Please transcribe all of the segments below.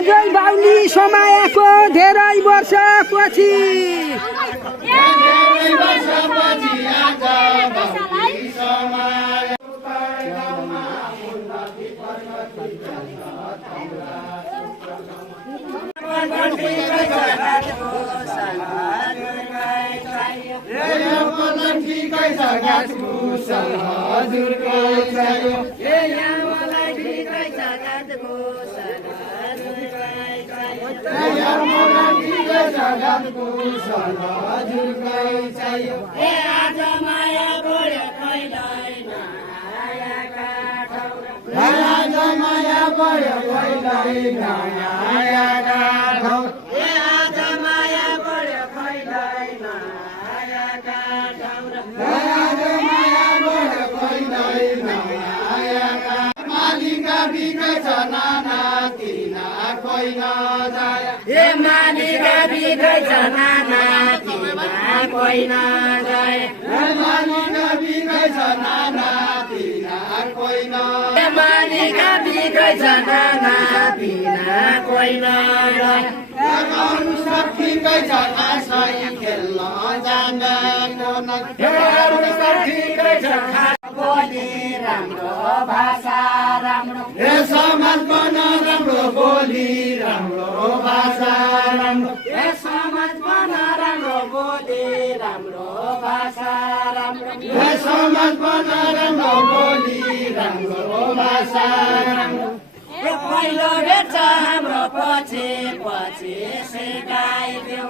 आजै बाउली समाएको धेरै वर्षपछि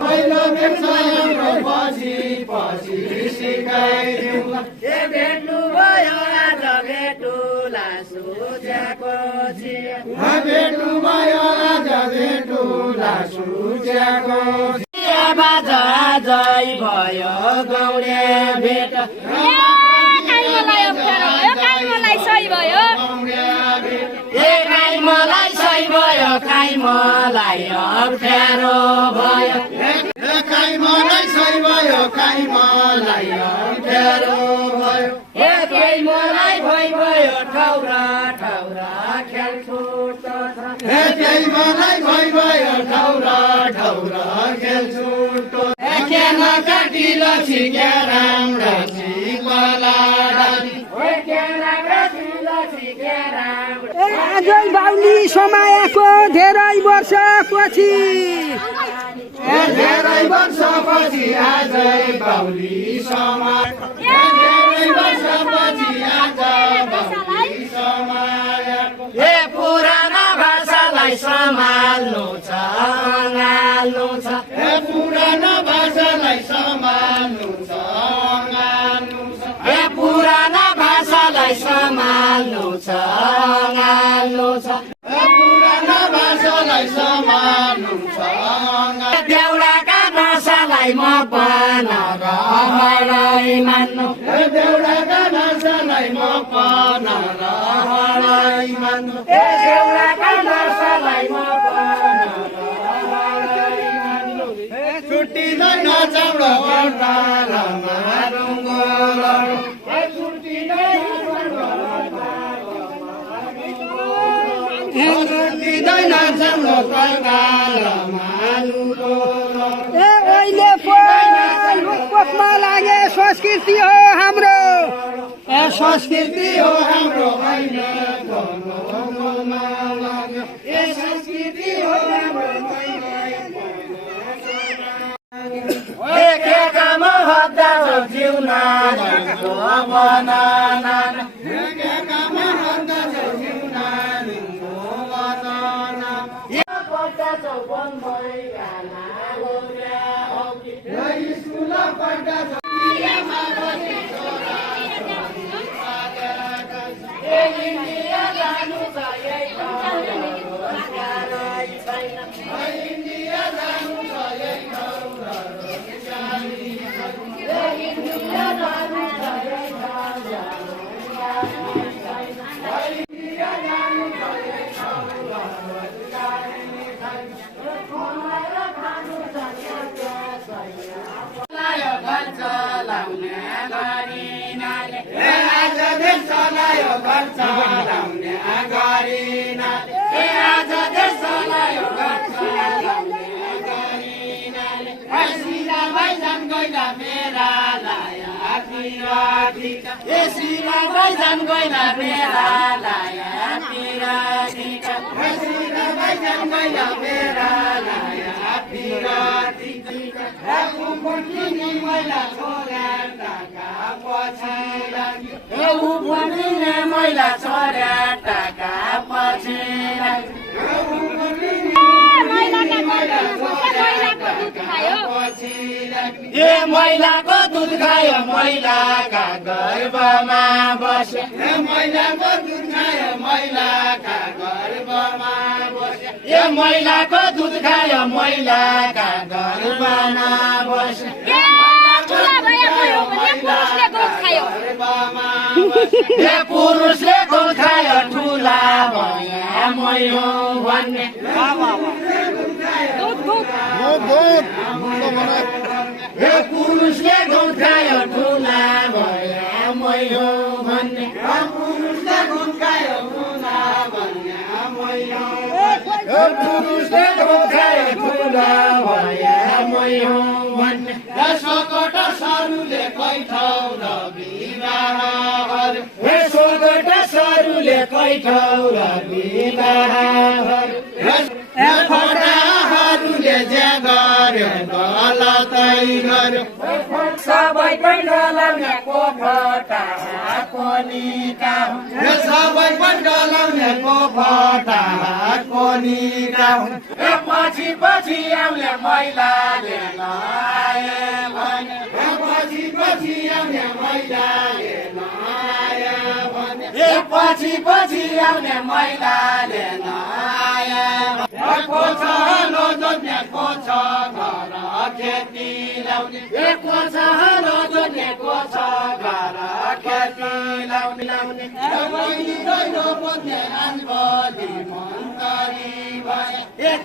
पहिलो भेट्छ हाम्रो पछि पछि सिकाइदेऊ ए भेट्नु भयो आज भेटुला सुझेको बाजा जय भयो गौडे भेट खाइ मलाई अप्ठ्यारो भयो कोही मलाई भयो ठौरा ठौरा खेल्छु खेल्न काटिलो छिक्या आजै बाउली समाएको धेरै वर्षपछि आजै बाउली ए पुराना भाषालाई सम्हाल्नु छ पुराना भाषालाई सम्हाल्नु छ देउडाका भाषालाई म पनर हरै मान्नु देउडाका भाषालाई म पनर हरै मान्नु छुट्टिँदैन चाम्रो अहिले कोखमा लागे संस्कृति हो हाम्रो आज देश चलायो सिला बैजान गइला बेरालाई पिरातीका सिला बैजान गइला बेरालाई पिरातीका कुकुरनी मैला छोरा टाका पछि लागि कुकुरनी मैला छोरा टाका पछि लागि ए महिलाको दुध खायो महिलाका गर्भमा बस्यो महिलाको दुध खायो महिलाका गर्भमा बस्यो ए महिलाको दुध खायो महिलाका गर्भमा बस्यो ए पुरुषले दुध खायो ठुला भया मै हो भन्ने ए पुरुषले दुध खायो ठुला भया मै हो भन्ने पुरुषले दुध खायो ठुला भया मै हो पुरुषले दुध खायो ठुला भया मै हो भन्ने सकोट सरुले कैठौ र विवाहहरू ए सकोट सरुले कैठौ र विवाहहरू खोटाहरूले जे गर्यो गलतै गर्यो सबै पनि डलाउने कोठा कोनिका सबै पनि डलाउने कोठा कोनिका पछि पछि आउने महिलाले नआए भने पछि पछि आउने महिलाले नआए भने पछि पछि आउने महिलाले नआए को छ लो जोड्ने को छ घर खेती लाउने को छ लो जोड्ने को छ घर खेती लाउने लाउने दैलो बोल्ने आजभोलि मन्तरी भए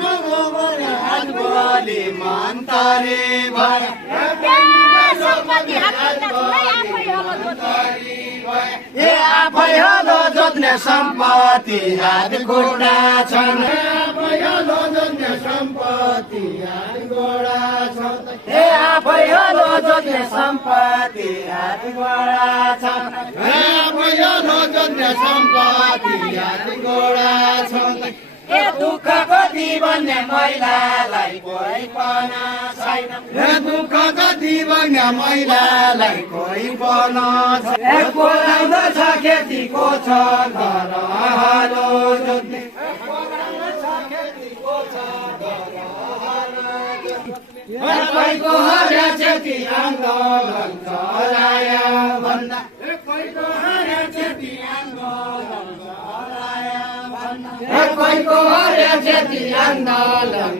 नो गोबर आजभोलि मन्तरी भए ए आफै हलो जोत्ने सम्पत्ति हात गोडा छन् आफै हलो जोत्ने सम्पत्ति हात गोडा छन् ए आफै हलो जोत्ने सम्पत्ति हात गोडा छन् आफै हलो जोत्ने सम्पत्ति हात गोडा छन् ए दुःखको दिवन्ने महिलालाई कोही पनि छैन ए दुःखको दिवन्ने महिलालाई कोही पनि छैन ए कोलाउँदो छ खेतीको छ घर हलो जोत्ने कोहीको हरे खेती आन्दोलन चलायो भन्दा कोहीको हरे खेती आन्दोलन कोहीको हरे खेती आन्दोलन